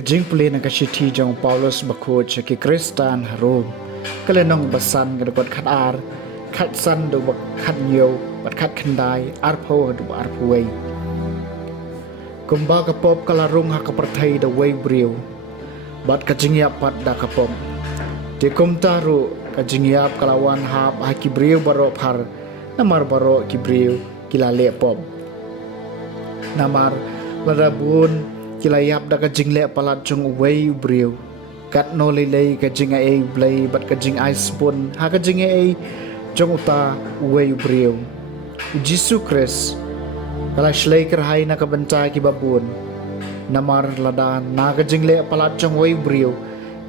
Kajing puli na kasiti jong Paulus bakut ki Kristan harum kalenong basan gadakot khat khat san do bak khat nyo bat khat khandai arpo do arpuai kumba kapop kalarung ha kaperthai da wei briu bat kajing pat da kapom de kumtaru kajing kalawan hap ha ki briu baro phar namar baro ki briu kilale pom namar ladabun kilayap da kajing le palat jong wei briu kat no lei kajing ai blai bat kajing ai spun ha kajing ai jong uta wei briu Jisu Kris kala shlei kerhai na kabanta ki babun namar lada na kajing le palat jong wei briu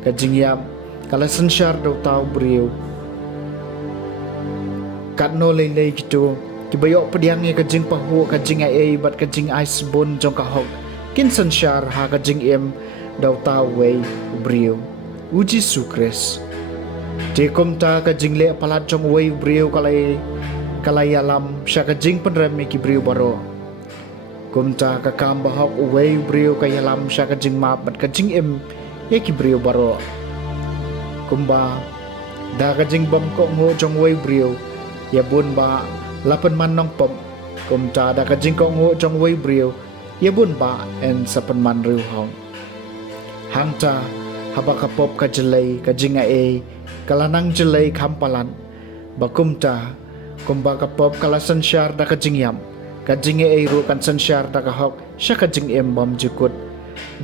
kajing yap kala sanshar do tau briu kat no lei kitu kibayok pediang ye kajing pahu kajing ai bat kajing ai spun jong kahok kin sanshar ha kajing daw ta wei briu Jisu Kris te komta kajing le palat jong wei briu kalay alam sya kajing penrem ki briu baro komta ka kam bahok wei briu kayalam sya kajing map bat kajing ye ki briu baro kumba da kajing bam ko ngo jong wei briu ya bun ba lapan man nong pom komta da kajing ko ngo jong wei briu ya bun ba en sapan man riu hong hangta haba kapop ka jelai ka jinga kalanang jelai kampalan bakumta kumba kapop kala sansyar da ka jingyam ka jinga ru kan sansyar da ka hok sya ka jing bam jukut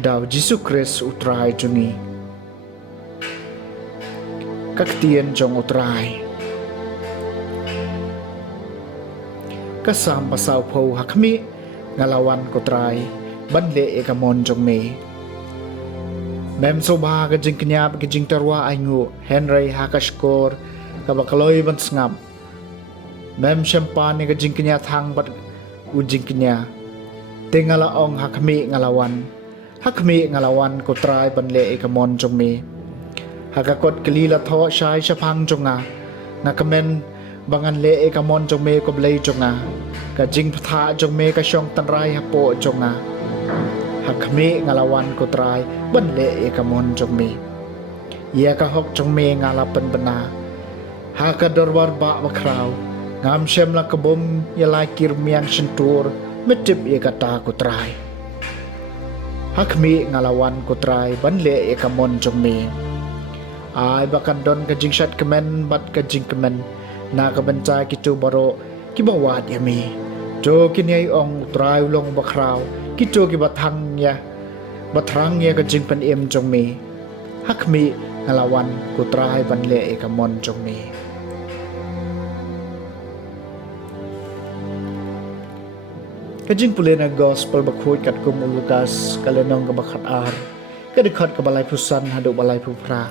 daw Jisu Kris utrai jungi kaktien jong utrai kasam pasaw po hakmi ngalawan ko try banle ekamon jong me mem soba kajing knyap kajing tarwa aingu Henry hakashkor kabakaloy ban sngam mem champagne kajing knya thang bat ujing knya tingala ong hakmi ngalawan ko try banle ekamon jong me hakakot kelila tho shai shapang jonga nakamen bangan le ekamon jong me ko blai jonga kajing ptha jong me ka syong tanrai hapo jonga hakme ngalawan ko trai banle ekamon jong me ya ka hok jong me ngalapan bena ha ka dorwar ba makraw ngam shem la kabom yalai kirmiang sentur metip ye kata ko trai hakme ngalawan ko trai banle ekamon jong me ai bakan don kajing shat kemen bat kajing kemen na kabanca kitu baro kibawat yami jo kinyai ong trai long bakraw kito ki bathang ya kajing pan jong me hakmi ngalawan ko trai banle ekamon jong me kajing pule na gospel bakhut kat kum Lukas kalenong ka bakhat ar kadikhat ka balai pusan hadu balai pupra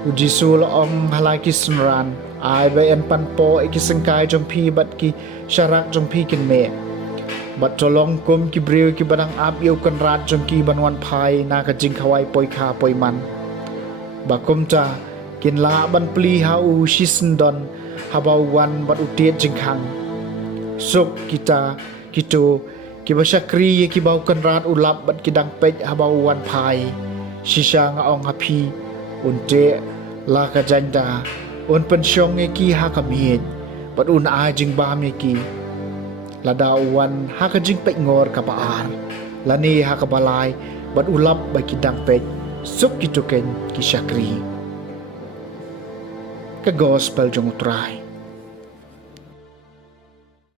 Jisu ong halaki sunran ai ba en pan po ikisengkai jong pi bat ki syarak jong pi kin me bat tolong kum ki briu ki banang ap yu kan rat jong ki banwan phai na ka jing khawai poi kha poi man ba kum ta kin la ban pli ha u shisndon habau wan bat utiet jing khang suk kita kitu ki ba syakri ki bau kan rat ulap bat ki dang pej habau wan phai shisha nga ong hapi unte la ka janda un pensyong ki ha kamit pat un a jing ba mi ki la dawan ha ka jing pek ngor ka paar la ni ha ka balai bat ulap ba ki dang pek suk ki tuken ki syakri ka gospel jong utrai